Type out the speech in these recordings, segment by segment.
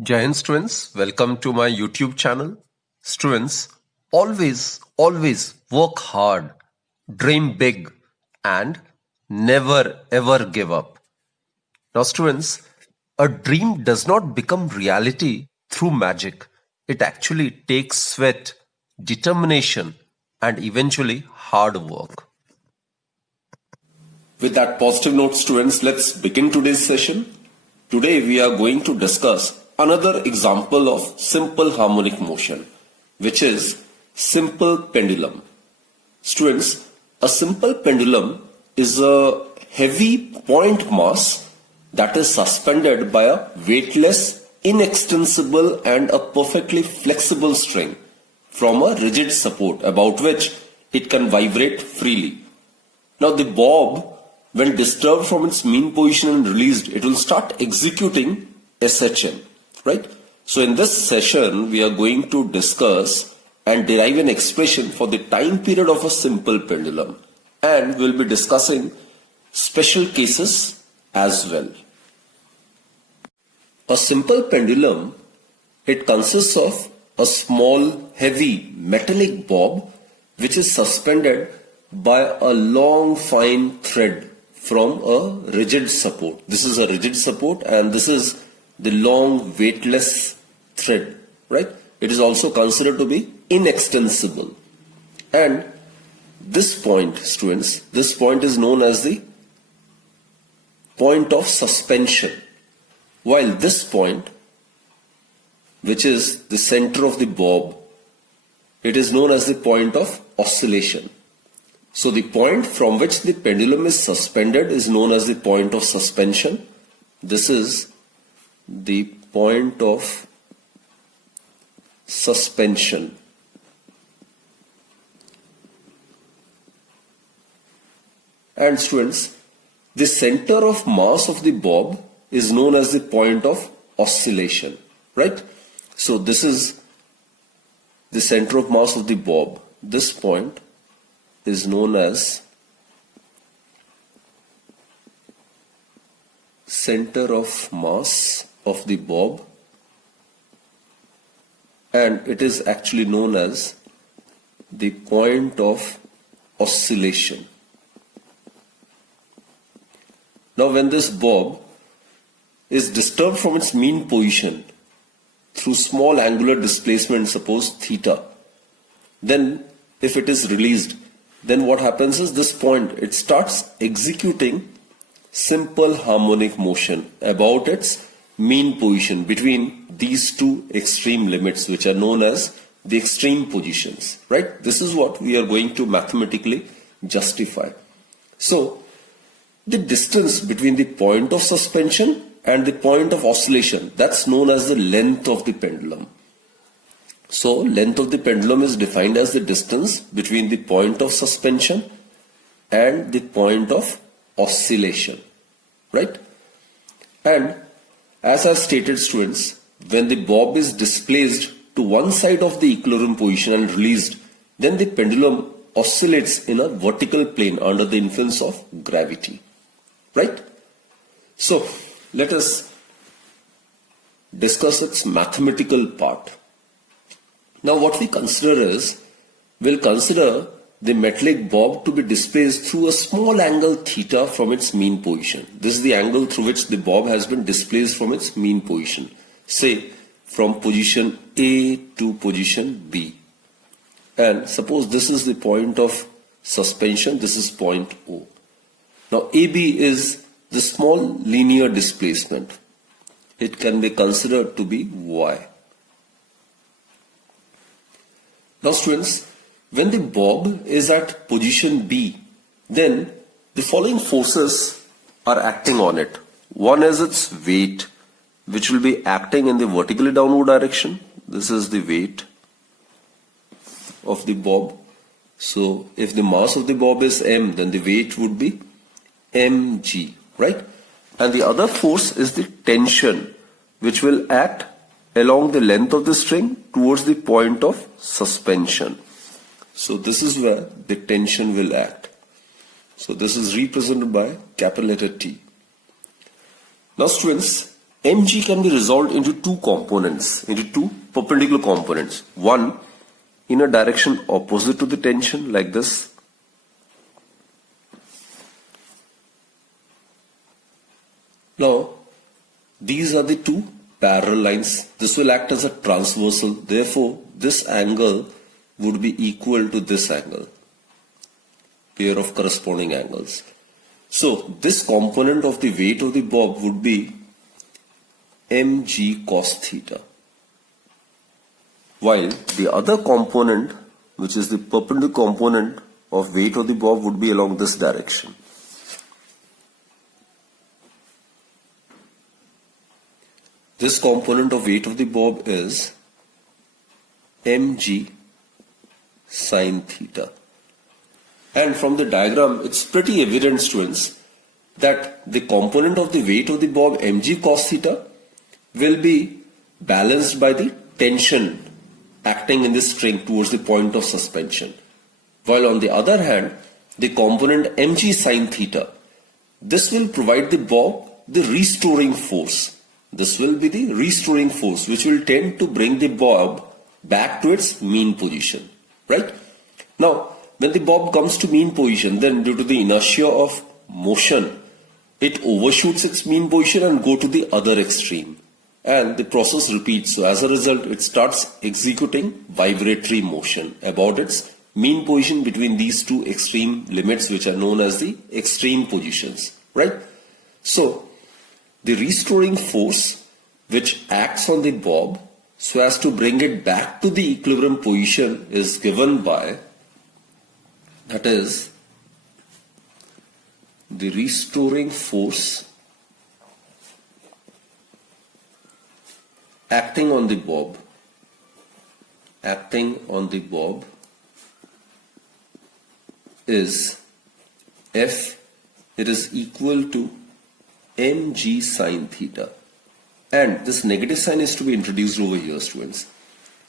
Jai Hind students, welcome to my YouTube channel. Students, always work hard, dream big, and never ever give up. Now, students, a dream does not become reality through magic. It actually takes sweat, determination, and eventually hard work. With that positive note, students, let's begin today's session. Today we are going to discuss another example of simple harmonic motion, which is simple pendulum. Students, a simple pendulum is a heavy point mass that is suspended by a weightless, inextensible and a perfectly flexible string from a rigid support about which it can vibrate freely. Now the bob, when disturbed from its mean position and released, it will start executing SHM, right? So in this session, we are going to discuss and derive an expression for the time period of a simple pendulum, and we'll be discussing special cases as well. A simple pendulum, it consists of a small, heavy, metallic bob which is suspended by a long, fine thread from a rigid support. This is a rigid support and this is the long, weightless thread, right? It is also considered to be inextensible. And this point, students, this point is known as the point of suspension. While this point, which is the center of the bob, it is known as the point of oscillation. So the point from which the pendulum is suspended is known as the point of suspension. This is the point of suspension. And students, the center of mass of the bob is known as the point of oscillation, right? So this is the center of mass of the bob. This point is known as center of mass of the bob, and it is actually known as the point of oscillation. Now when this bob is disturbed from its mean position through small angular displacement, suppose theta, then if it is released, then what happens is this point, it starts executing simple harmonic motion about its mean position between these two extreme limits, which are known as the extreme positions, right? This is what we are going to mathematically justify. So the distance between the point of suspension and the point of oscillation, that's known as the length of the pendulum. So length of the pendulum is defined as the distance between the point of suspension and the point of oscillation, right? And as I stated, students, when the bob is displaced to one side of the equilibrium position and released, then the pendulum oscillates in a vertical plane under the influence of gravity, right? So let us discuss its mathematical part. Now what we consider is, we'll consider the metallic bob to be displaced through a small angle theta from its mean position. This is the angle through which the bob has been displaced from its mean position. Say from position A to position B. And suppose this is the point of suspension, this is point O. Now AB is the small linear displacement. It can be considered to be Y. Now students, when the bob is at position B, then the following forces are acting on it. One is its weight, which will be acting in the vertically downward direction. This is the weight of the bob. So if the mass of the bob is m, then the weight would be mg, right? And the other force is the tension, which will act along the length of the string towards the point of suspension. So this is where the tension will act. So this is represented by capital letter T. Now students, mg can be resolved into two components, into two perpendicular components. One in a direction opposite to the tension, like this. Now, these are the two parallel lines. This will act as a transversal. Therefore, this angle would be equal to this angle. Pair of corresponding angles. So, this component of the weight of the bob would be mg cos theta. While the other component, which is the perpendicular component of weight of the bob, would be along this direction. This component of weight of the bob is mg sin theta. And from the diagram, it's pretty evident, students, that the component of the weight of the bob mg cos theta will be balanced by the tension acting in the string towards the point of suspension. While on the other hand, the component mg sin theta, this will provide the bob the restoring force. This will be the restoring force which will tend to bring the bob back to its mean position. Right? Now, when the bob comes to mean position, then due to the inertia of motion, it overshoots its mean position and go to the other extreme. And the process repeats. So as a result, it starts executing vibratory motion about its mean position between these two extreme limits, which are known as the extreme positions. Right? So, the restoring force which acts on the bob so as to bring it back to the equilibrium position is given by, that is, the restoring force acting on the bob is F, it is equal to mg sin theta. And this negative sign is to be introduced over here, students.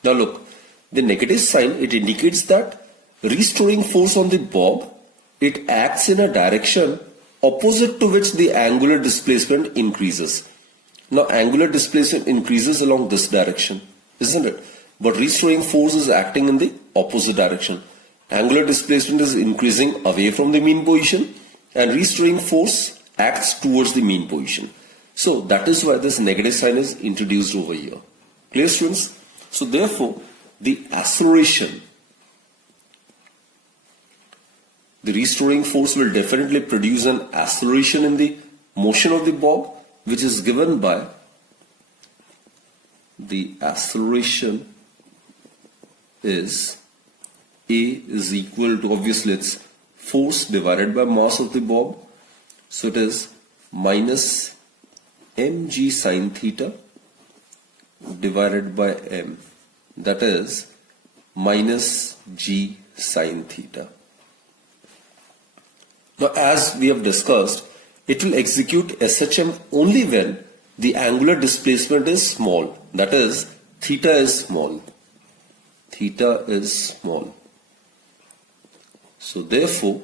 Now look, the negative sign, it indicates that restoring force on the bob, it acts in a direction opposite to which the angular displacement increases. Now angular displacement increases along this direction, isn't it? But restoring force is acting in the opposite direction. Angular displacement is increasing away from the mean position and restoring force acts towards the mean position. So that is why this negative sign is introduced over here. Clear, students? So therefore, the acceleration, the restoring force will definitely produce an acceleration in the motion of the bob, which is given by the acceleration is A is equal to, obviously it's force divided by mass of the bob. So it is minus mg sin theta divided by m. That is minus g sin theta. Now as we have discussed, it will execute SHM only when the angular displacement is small. That is, theta is small. Theta is small. So therefore,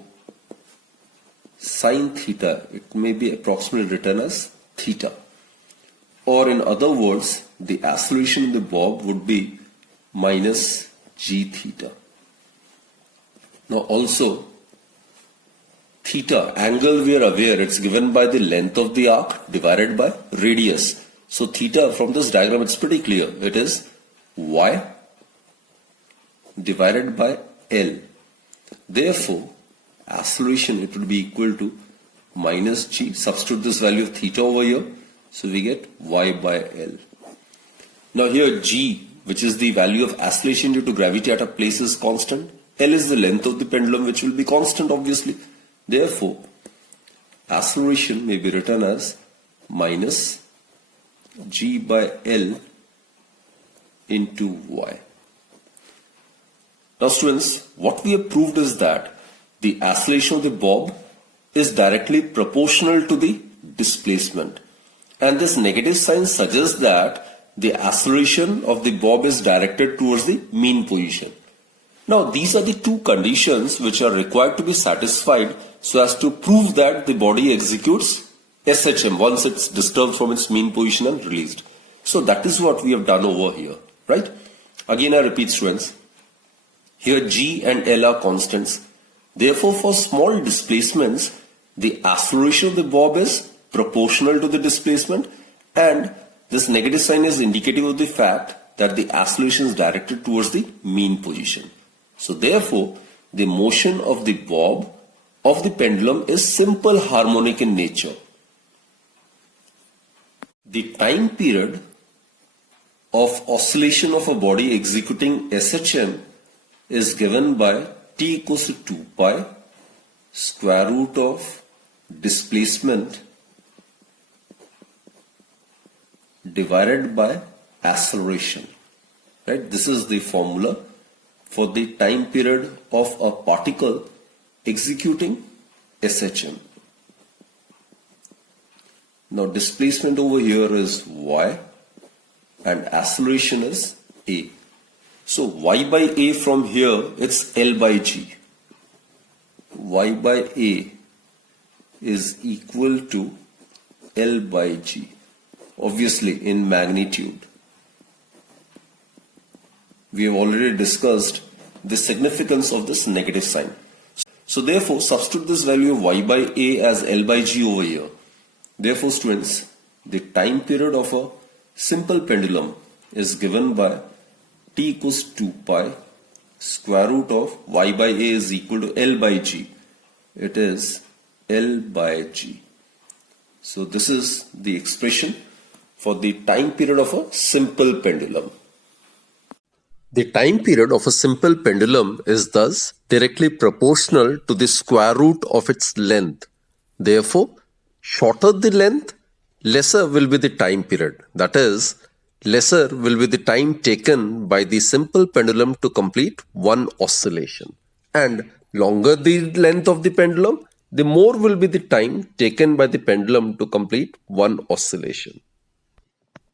sin theta, it may be approximately written as theta. Or in other words, the acceleration in the bob would be minus g theta. Now also, theta, angle we are aware, it's given by the length of the arc divided by radius. So theta, from this diagram, it's pretty clear. It is y divided by L. Therefore, acceleration, it would be equal to minus g. Substitute this value of theta over here. So we get y by L. Now here g, which is the value of acceleration due to gravity at a place, is constant. L is the length of the pendulum, which will be constant, obviously. Therefore, acceleration may be written as minus g by L into y. Now students, what we have proved is that the acceleration of the bob is directly proportional to the displacement. And this negative sign suggests that the acceleration of the bob is directed towards the mean position. Now these are the two conditions which are required to be satisfied so as to prove that the body executes SHM once it's disturbed from its mean position and released. So that is what we have done over here, right? Again, I repeat, students. Here G and L are constants. Therefore, for small displacements, the acceleration of the bob is proportional to the displacement, and this negative sign is indicative of the fact that the acceleration is directed towards the mean position. So therefore, the motion of the bob of the pendulum is simple harmonic in nature. The time period of oscillation of a body executing SHM is given by T equals to 2 pi square root of displacement divided by acceleration. Right? This is the formula for the time period of a particle executing SHM. Now displacement over here is y and acceleration is a. So y by a from here, it's L by g. Y by a is equal to L by g, obviously in magnitude. We have already discussed the significance of this negative sign. So therefore, substitute this value of y by a as L by g over here. Therefore, students, the time period of a simple pendulum is given by T equals 2 pi square root of y by a is equal to L by g. It is L by g. So this is the expression for the time period of a simple pendulum. The time period of a simple pendulum is thus directly proportional to the square root of its length. Therefore, shorter the length, lesser will be the time period. That is, lesser will be the time taken by the simple pendulum to complete one oscillation. And longer the length of the pendulum, the more will be the time taken by the pendulum to complete one oscillation.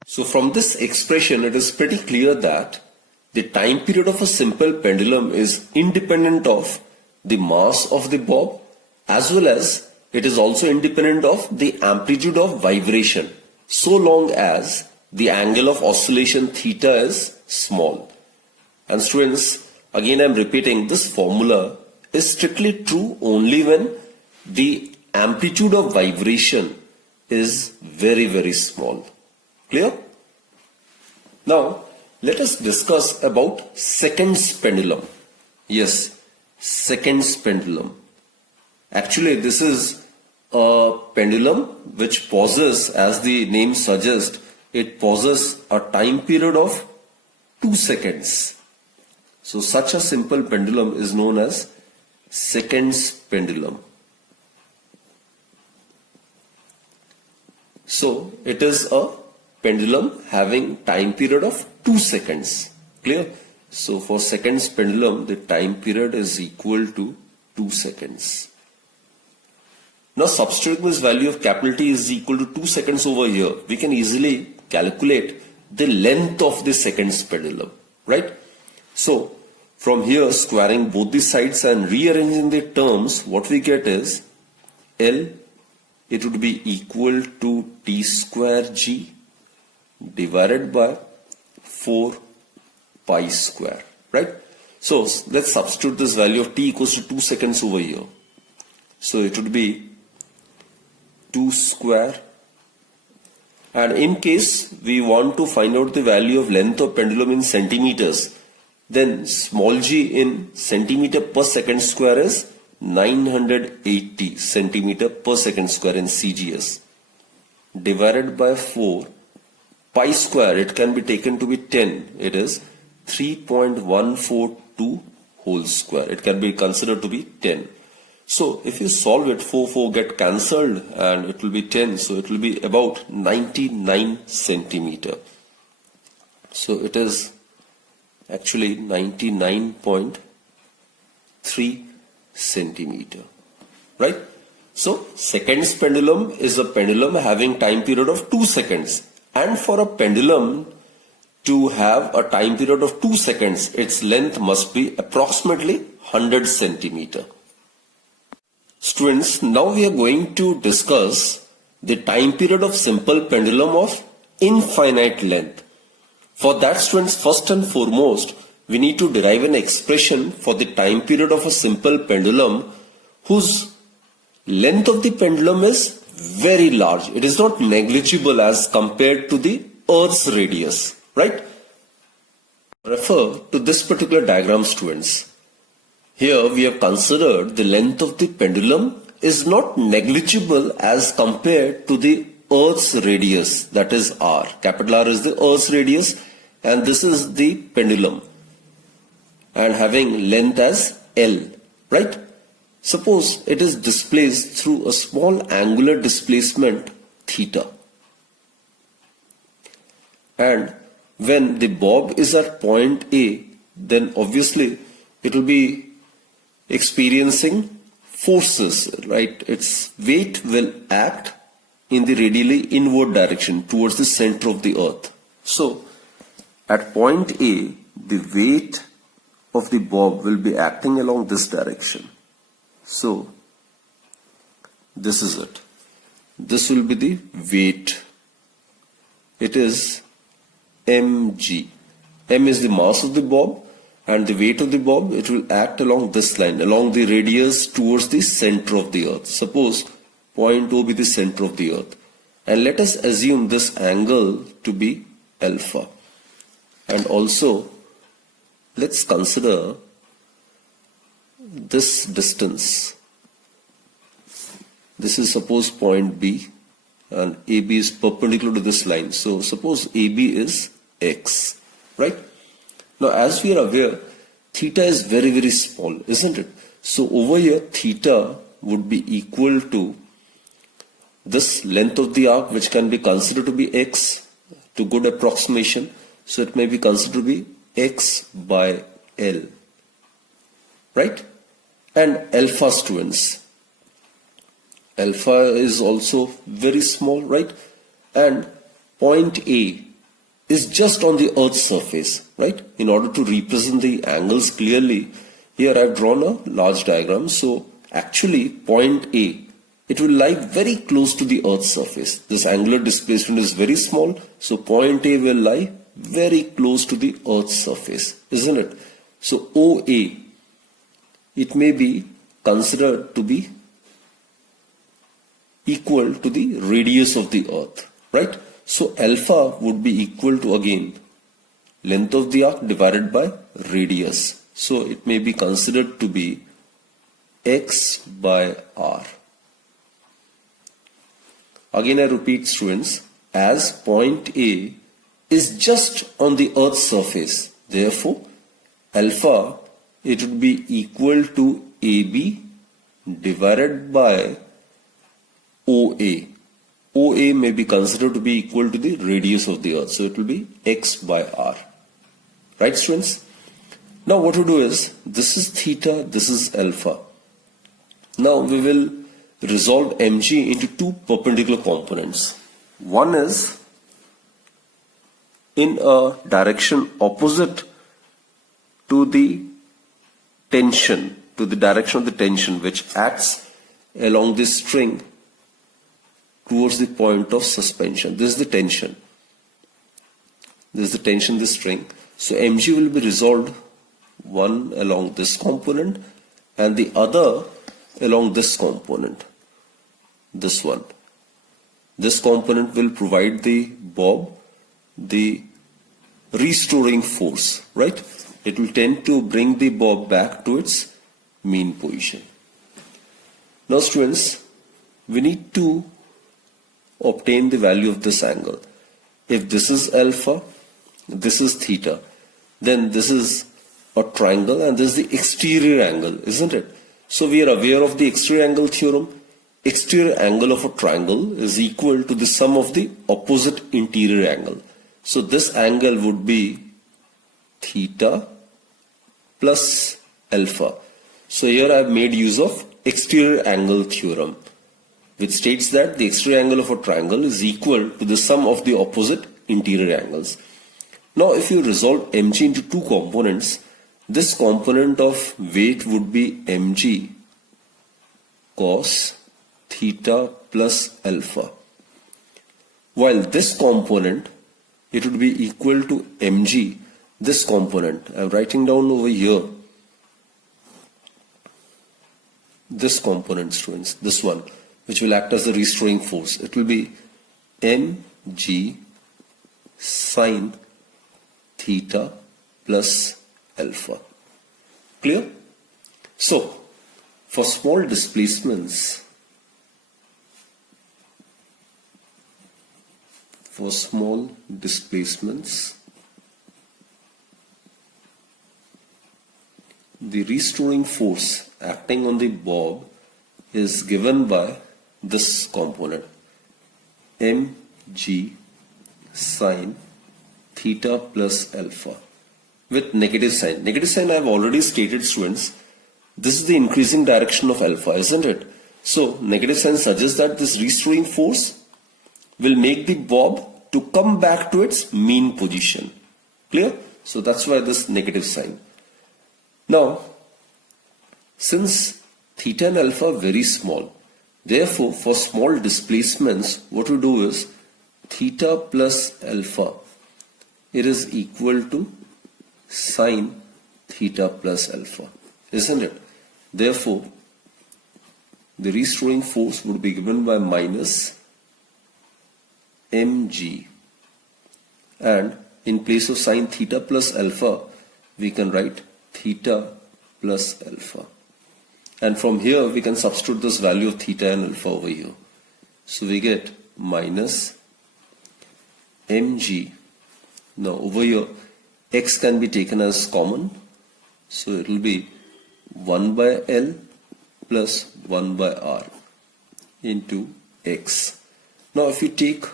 So from this expression, it is pretty clear that the time period of a simple pendulum is independent of the mass of the bob, as well as it is also independent of the amplitude of vibration, so long as the angle of oscillation theta is small. And students, again I am repeating, this formula is strictly true only when the amplitude of vibration is very, very small. Clear? Now, let us discuss about seconds pendulum. Yes, seconds pendulum. Actually, this is a pendulum which pauses, as the name suggests, it pauses a time period of 2 seconds. So such a simple pendulum is known as seconds pendulum. So it is a pendulum having time period of 2 seconds. Clear? So for seconds pendulum, the time period is equal to 2 seconds. Now substituting this value of capital T is equal to 2 seconds over here, we can easily calculate the length of the seconds pendulum, right? So from here, squaring both the sides and rearranging the terms, what we get is L, it would be equal to T square G divided by 4 pi square, right? So let's substitute this value of T equals to 2 seconds over here. So it would be 2 square, and in case we want to find out the value of length of pendulum in centimeters, then small g in centimeter per second square is 980 centimeter per second square in CGS divided by 4 pi square. It can be taken to be 10. It is 3.142 whole square. It can be considered to be 10. So if you solve it, 4 get cancelled and it will be 10. So it will be about 99 centimeter. So it is actually 99.3 centimeter, right? So seconds pendulum is a pendulum having time period of 2 seconds. And for a pendulum to have a time period of 2 seconds, its length must be approximately 100 centimeter. Students, now we are going to discuss the time period of simple pendulum of infinite length. For that, students, first and foremost, we need to derive an expression for the time period of a simple pendulum whose length of the pendulum is very large. It is not negligible as compared to the Earth's radius, right? Refer to this particular diagram, students. Here we have considered the length of the pendulum is not negligible as compared to the Earth's radius, that is R. Capital R is the Earth's radius and this is the pendulum and having length as L, right? Suppose it is displaced through a small angular displacement theta. And when the bob is at point A, then obviously it will be experiencing forces, right? Its weight will act in the radially inward direction towards the center of the earth. So at point A, the weight of the bob will be acting along this direction. So this is it. This will be the weight. It is mg. M is the mass of the bob and the weight of the bob. It will act along this line, along the radius towards the center of the earth. Suppose point O be the center of the earth. And let us assume this angle to be alpha. And also let's consider this distance. This is suppose point B and AB is perpendicular to this line. So suppose AB is X, right? Now as we are aware, theta is very, very small, isn't it? So over here, theta would be equal to this length of the arc, which can be considered to be X to good approximation. So it may be considered to be X by L, right? And alpha, students, alpha is also very small, right? And point A is just on the Earth's surface, right? In order to represent the angles clearly, here I've drawn a large diagram. So actually point A, it will lie very close to the Earth's surface. This angular displacement is very small, so point A will lie very close to the Earth's surface, isn't it? So OA, it may be considered to be equal to the radius of the Earth, right? So alpha would be equal to, again, length of the arc divided by radius. So it may be considered to be X by R. Again I repeat, students, as point A is just on the Earth's surface, therefore alpha, it would be equal to AB divided by OA. OA may be considered to be equal to the radius of the earth. So it will be X by R. Right, students? Now what we do is, this is theta, this is alpha. Now we will resolve mg into two perpendicular components. One is in a direction opposite to the tension, to the direction of the tension, which acts along this string towards the point of suspension. This is the tension. This is the tension, this string. So mg will be resolved, one along this component and the other along this component. This one. This component will provide the bob the restoring force, right? It will tend to bring the bob back to its mean position. Now students, we need to obtain the value of this angle. If this is alpha, this is theta, then this is a triangle and this is the exterior angle, isn't it? So we are aware of the exterior angle theorem. Exterior angle of a triangle is equal to the sum of the opposite interior angle. So this angle would be theta plus alpha. So here I have made use of exterior angle theorem, which states that the exterior angle of a triangle is equal to the sum of the opposite interior angles. Now if you resolve mg into two components, this component of weight would be mg cos theta plus alpha. while this component, it would be equal to mg, this component. I'm writing down over here this component, students, this one, which will act as the restoring force. It will be mg sine theta plus alpha. Clear? So, for small displacements, the restoring force acting on the bob is given by this component, mg sine theta plus alpha, with negative sign. Negative sign I have already stated, students. This is the increasing direction of alpha, isn't it? So negative sign suggests that this restoring force will make the bob to come back to its mean position. Clear? So that's why this negative sign. Now, since theta and alpha are very small, therefore for small displacements, what we do is theta plus alpha, it is equal to sine theta plus alpha, isn't it? Therefore, the restoring force would be given by minus mg, and in place of sine theta plus alpha, we can write theta plus alpha. And from here, we can substitute this value of theta and alpha over here. So we get minus mg. Now over here, x can be taken as common. So it will be 1 by L plus 1 by R into x. Now if we take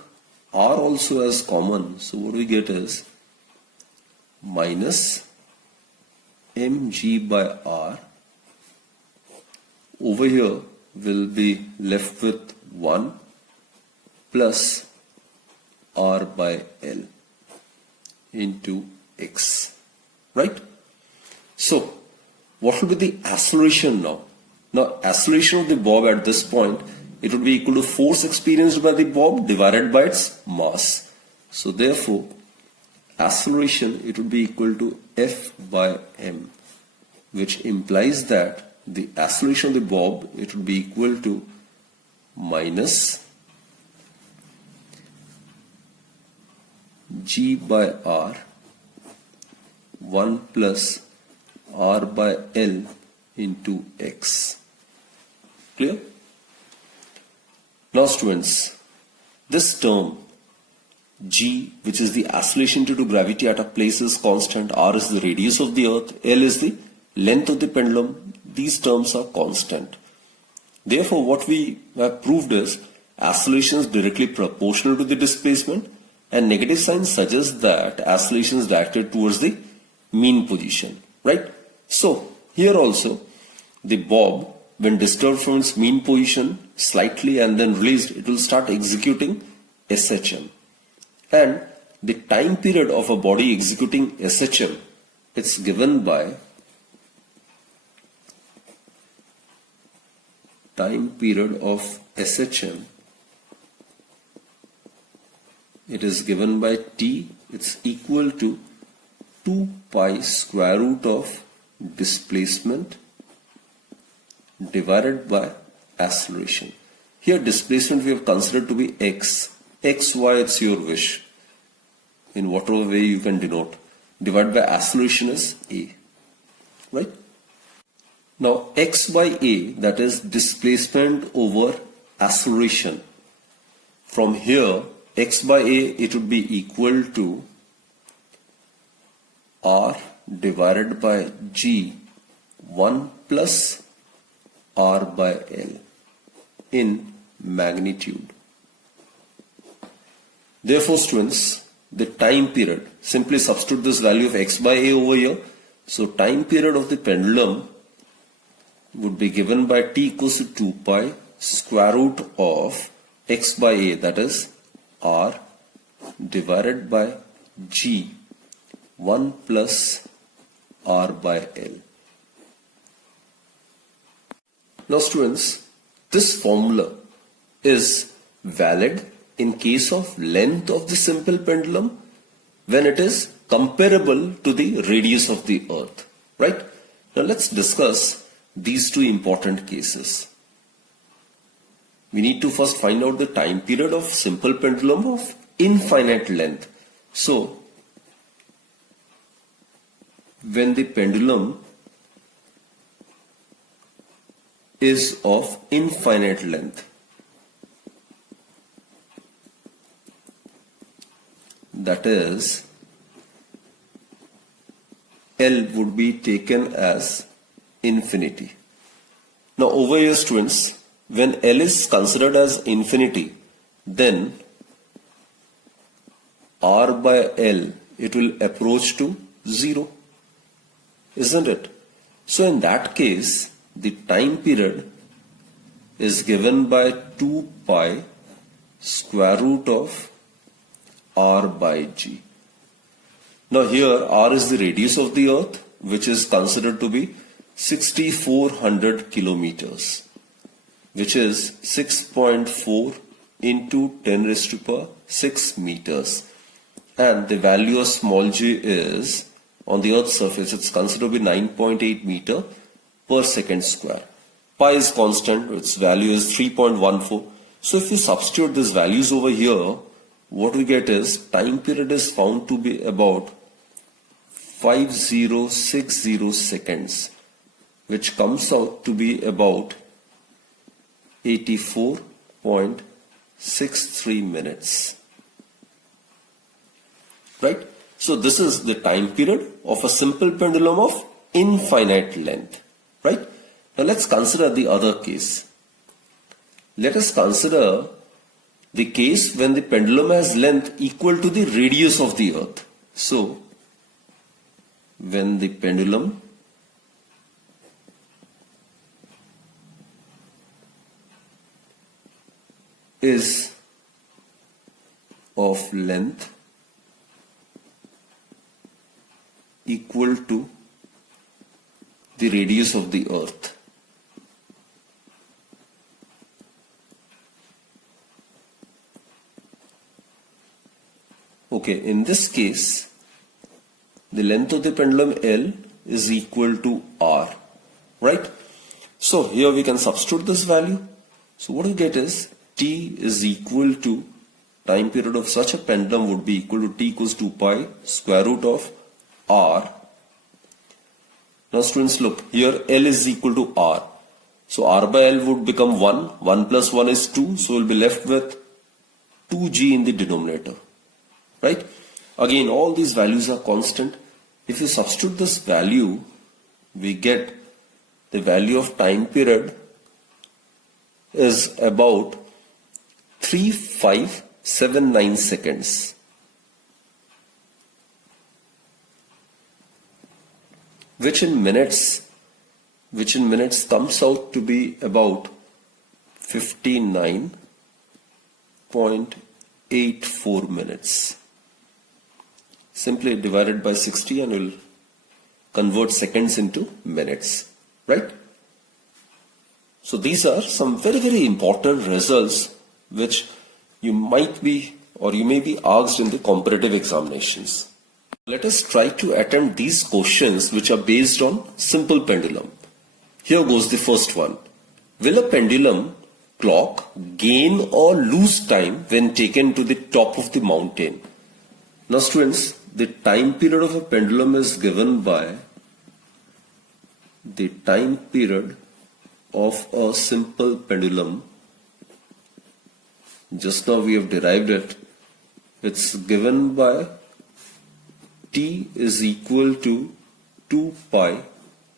R also as common, so what we get is minus mg by R. Over here will be left with 1 plus R by L into x, right? So what will be the acceleration now? Now acceleration of the bob at this point, it would be equal to force experienced by the bob divided by its mass. So therefore acceleration, it would be equal to F by m, which implies that the acceleration of the bob, it would be equal to minus g by r 1 plus r by L into x. Clear? Now students, this term g, which is the acceleration due to gravity at a place, is constant. R is the radius of the earth, L is the length of the pendulum. These terms are constant. Therefore what we have proved is acceleration is directly proportional to the displacement, and negative sign suggests that acceleration is directed towards the mean position, right? So here also the bob, when disturbed from its mean position slightly and then released, it will start executing SHM. And the time period of a body executing SHM, it's given by time period of SHM, it is given by T, it's equal to 2 pi square root of displacement divided by acceleration. Here displacement we have considered to be x. X, y, it's your wish. In whatever way you can denote. Divided by acceleration is a. Right? Now x by a, that is displacement over acceleration. From here, x by a, it would be equal to r divided by g 1 plus r by L in magnitude. Therefore students, the time period, simply substitute this value of x by a over here. So time period of the pendulum would be given by t equals to 2 pi square root of x by a, that is r divided by g 1 plus r by L. Now students, this formula is valid in case of length of the simple pendulum when it is comparable to the radius of the earth, right? Now let's discuss these two important cases. We need to first find out the time period of simple pendulum of infinite length. So, when the pendulum is of infinite length, that is, L would be taken as infinity. Now over here, students, when L is considered as infinity, then R by L, it will approach to 0, isn't it? So in that case, the time period is given by 2 pi square root of R by G. Now here R is the radius of the earth, which is considered to be 6400 kilometers, which is 6.4 into 10 raised to power 6 meters. And the value of small g is, on the earth's surface, it's considered to be 9.8 meter per second square. Pi is constant, its value is 3.14. So if we substitute these values over here, what we get is time period is found to be about 5060 seconds, which comes out to be about 84.63 minutes. Right? So this is the time period of a simple pendulum of infinite length. Right? Now let's consider the other case. Let us consider the case when the pendulum has length equal to the radius of the earth. So when the pendulum is of length equal to the radius of the earth, okay, in this case the length of the pendulum L is equal to R, right? So here we can substitute this value. So what we get is T is equal to, time period of such a pendulum would be equal to T equals 2 pi square root of R. Now students, look, here L is equal to R. So R by L would become 1. 1 plus 1 is 2. So we'll be left with 2G in the denominator. Right? Again, all these values are constant. If you substitute this value, we get the value of time period is about 3579 seconds. Which in minutes comes out to be about 59.84 minutes. Simply divided by 60 and we'll convert seconds into minutes, right? So these are some very, very important results which you might be or you may be asked in the comparative examinations. Let us try to attempt these questions which are based on simple pendulum. Here goes the first one. Will a pendulum clock gain or lose time when taken to the top of the mountain? Now students, the time period of a pendulum is given by the time period of a simple pendulum. Just now we have derived it. It's given by T is equal to 2 pi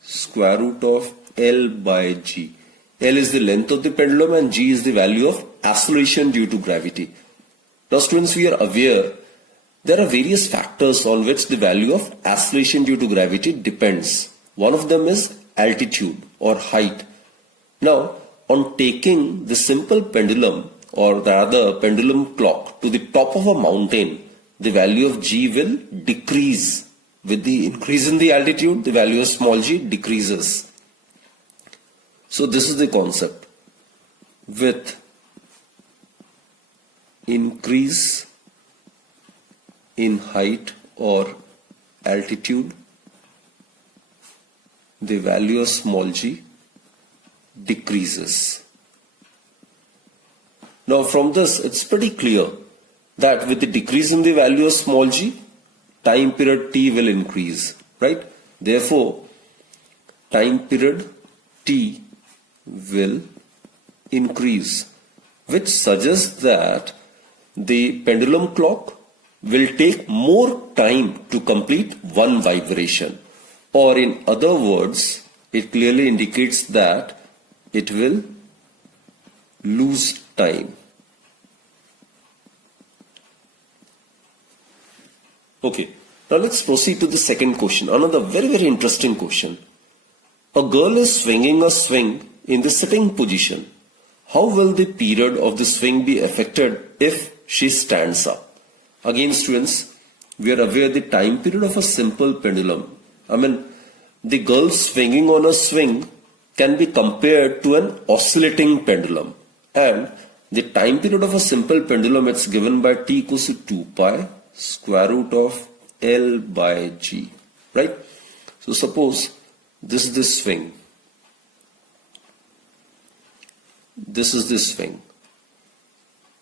square root of L by G. L is the length of the pendulum and G is the value of acceleration due to gravity. Now students, we are aware there are various factors on which the value of acceleration due to gravity depends. One of them is altitude or height. Now, on taking the simple pendulum or rather pendulum clock to the top of a mountain, the value of G will decrease. With the increase in the altitude, the value of small g decreases. So this is the concept. With increase in height or altitude, the value of small g decreases. Now from this, it's pretty clear that with the decrease in the value of small g, time period t will increase, right? Therefore, time period t will increase, which suggests that the pendulum clock will take more time to complete one vibration, or in other words, it clearly indicates that it will lose time. Okay, now let's proceed to the second question. Another very interesting question. A girl is swinging a swing in the sitting position. How will the period of the swing be affected if she stands up? Again, students, we are aware the time period of a simple pendulum. The girl swinging on a swing can be compared to an oscillating pendulum. And the time period of a simple pendulum, it's given by t equals to 2 pi square root of L by G, right? So suppose this is the swing. This is the swing.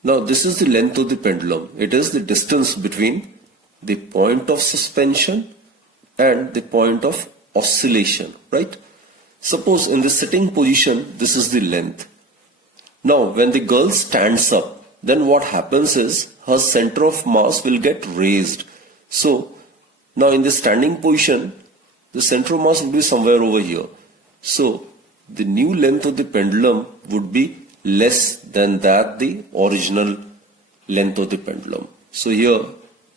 Now this is the length of the pendulum. It is the distance between the point of suspension and the point of oscillation, right? Suppose in the sitting position, this is the length. Now when the girl stands up, then what happens is her center of mass will get raised. So now in the standing position, the center of mass will be somewhere over here. So the new length of the pendulum would be less than that the original length of the pendulum. So here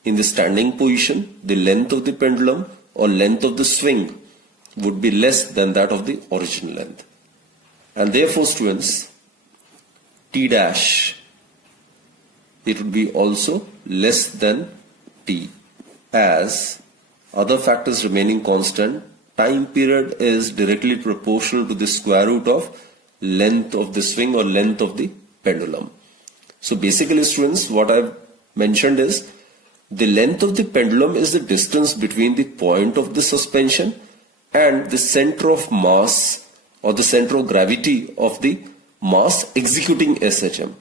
in the standing position, the length of the pendulum or length of the swing would be less than that of the original length. And therefore, students, t dash, it would be also less than t, as other factors remaining constant, time period is directly proportional to the square root of length of the swing or length of the pendulum. So basically, students, what I've mentioned is the length of the pendulum is the distance between the point of the suspension and the center of mass or the center of gravity of the mass executing SHM.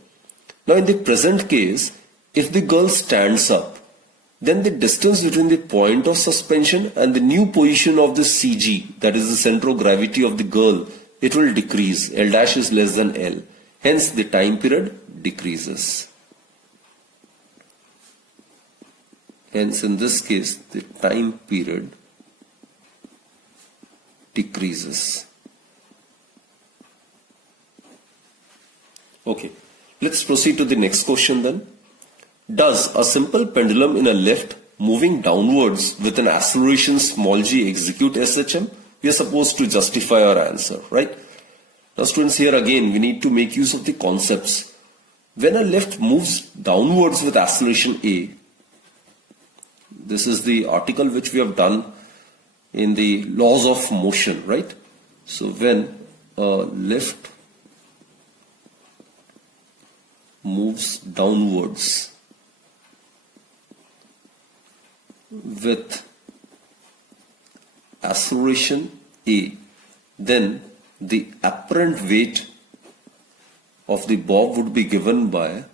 Now in the present case, if the girl stands up, then the distance between the point of suspension and the new position of the CG, that is the center of gravity of the girl, it will decrease. L dash is less than L. Hence the time period decreases. Hence in this case, the time period decreases. Okay, let's proceed to the next question then. Does a simple pendulum in a lift moving downwards with an acceleration small g execute SHM? We are supposed to justify our answer, right? Now students, here again we need to make use of the concepts. When a lift moves downwards with acceleration A, this is the article which we have done in the laws of motion, right? So when a lift moves downwards with acceleration A, then the apparent weight of the bob would be given by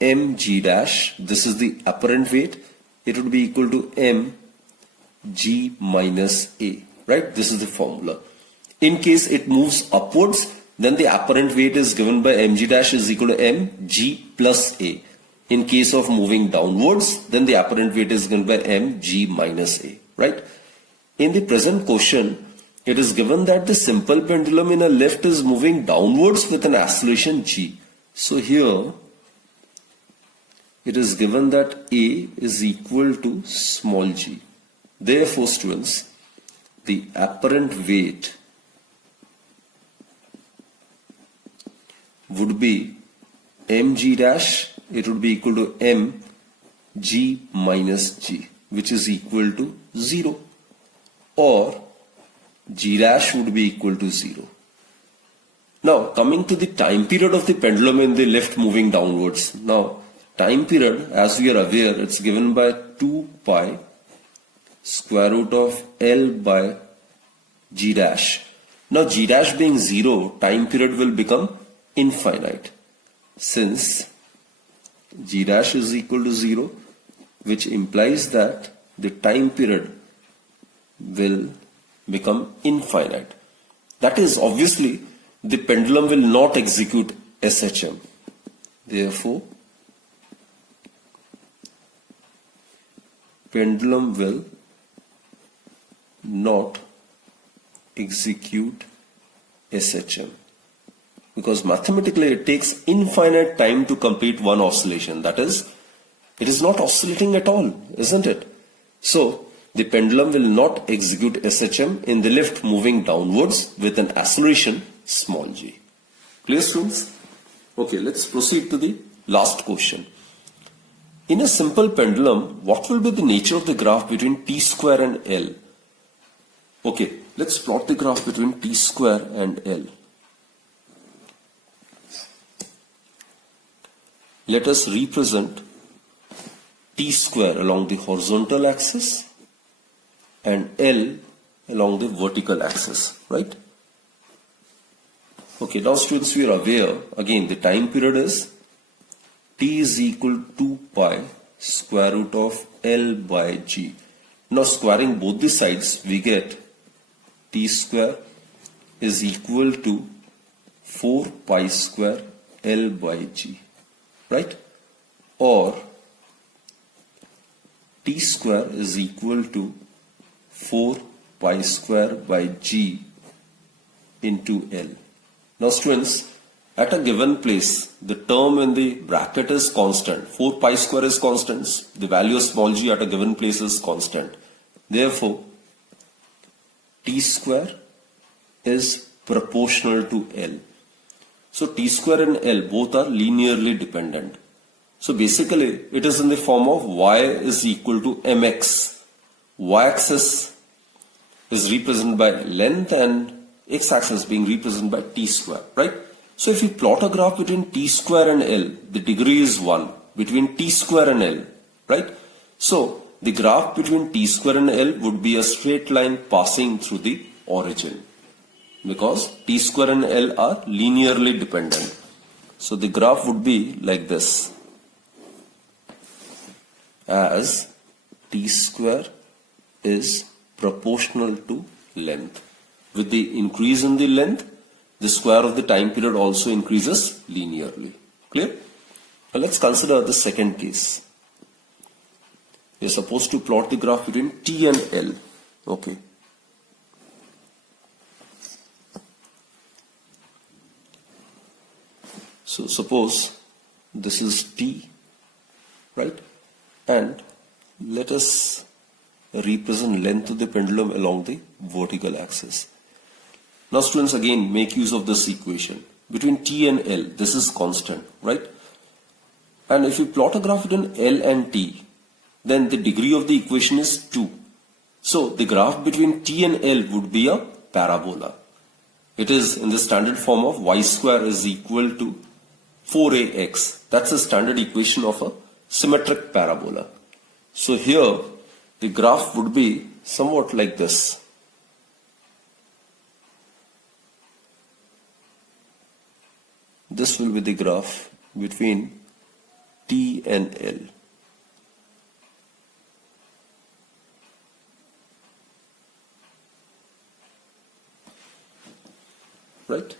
mg dash. This is the apparent weight. It would be equal to mg minus A, right? This is the formula. In case it moves upwards, then the apparent weight is given by mg dash is equal to mg plus A. In case of moving downwards, then the apparent weight is given by mg minus A, right? In the present question, it is given that the simple pendulum in a lift is moving downwards with an acceleration g. So here, it is given that A is equal to small g. Therefore, students, the apparent weight would be mg dash, it would be equal to mg minus g, which is equal to 0. Or G dash would be equal to 0. Now coming to the time period of the pendulum in the left moving downwards. Now time period, as we are aware, it's given by 2 pi square root of L by G dash. Now G dash being 0, time period will become infinite, since G dash is equal to 0, which implies that the time period will become infinite. That is, obviously the pendulum will not execute SHM. Therefore, pendulum will not execute SHM, because mathematically it takes infinite time to complete one oscillation. That is, it is not oscillating at all, isn't it? So the pendulum will not execute SHM in the lift moving downwards with an acceleration small g. Clear, students? Okay, let's proceed to the last question. In a simple pendulum, what will be the nature of the graph between t square and L? Okay, let's plot the graph between t square and L. Let us represent t square along the horizontal axis and L along the vertical axis, right? Okay, now students, we are aware, again, the time period is t is equal to 2 pi square root of L by G. Now squaring both the sides, we get t square is equal to 4 pi square L by G, right? Or t square is equal to 4 pi square by G into L. Now students, at a given place, the term in the bracket is constant. 4 pi square is constant. The value of small g at a given place is constant. Therefore, t square is proportional to L. So t square and L both are linearly dependent. So basically, it is in the form of y is equal to mx. Y-axis is represented by length and x-axis being represented by t square, right? So if we plot a graph between t square and L, the degree is 1 between t square and L, right? So the graph between t square and L would be a straight line passing through the origin, because t square and L are linearly dependent. So the graph would be like this, as t square is proportional to length. With the increase in the length, the square of the time period also increases linearly. Clear? Now let's consider the second case. We are supposed to plot the graph between t and L. Okay. So suppose this is t, right? And let us represent length of the pendulum along the vertical axis. Now students, again make use of this equation. Between t and L, this is constant, right? And if we plot a graph between L and t, then the degree of the equation is 2. So the graph between t and L would be a parabola. It is in the standard form of y square is equal to 4ax. That's the standard equation of a symmetric parabola. So here the graph would be somewhat like this. This will be the graph between t and L. Right?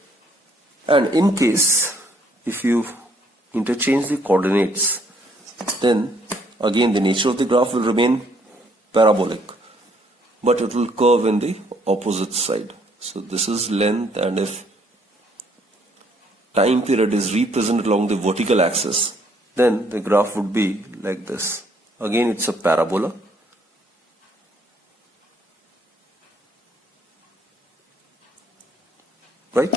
And in case if you interchange the coordinates, then again the nature of the graph will remain parabolic, but it will curve in the opposite side. So this is length, and if time period is represented along the vertical axis, then the graph would be like this. Again, it's a parabola. Right?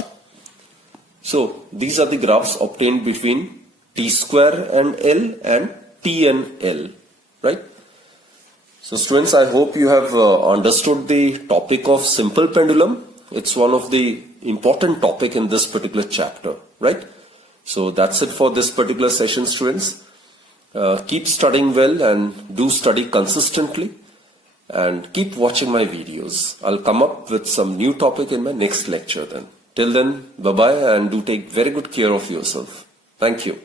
So these are the graphs obtained between t square and L and t and L. Right? So students, I hope you have understood the topic of simple pendulum. It's one of the important topic in this particular chapter, right? So that's it for this particular session, students. Keep studying well and do study consistently and keep watching my videos. I'll come up with some new topic in my next lecture then. Till then, bye-bye and do take very good care of yourself. Thank you.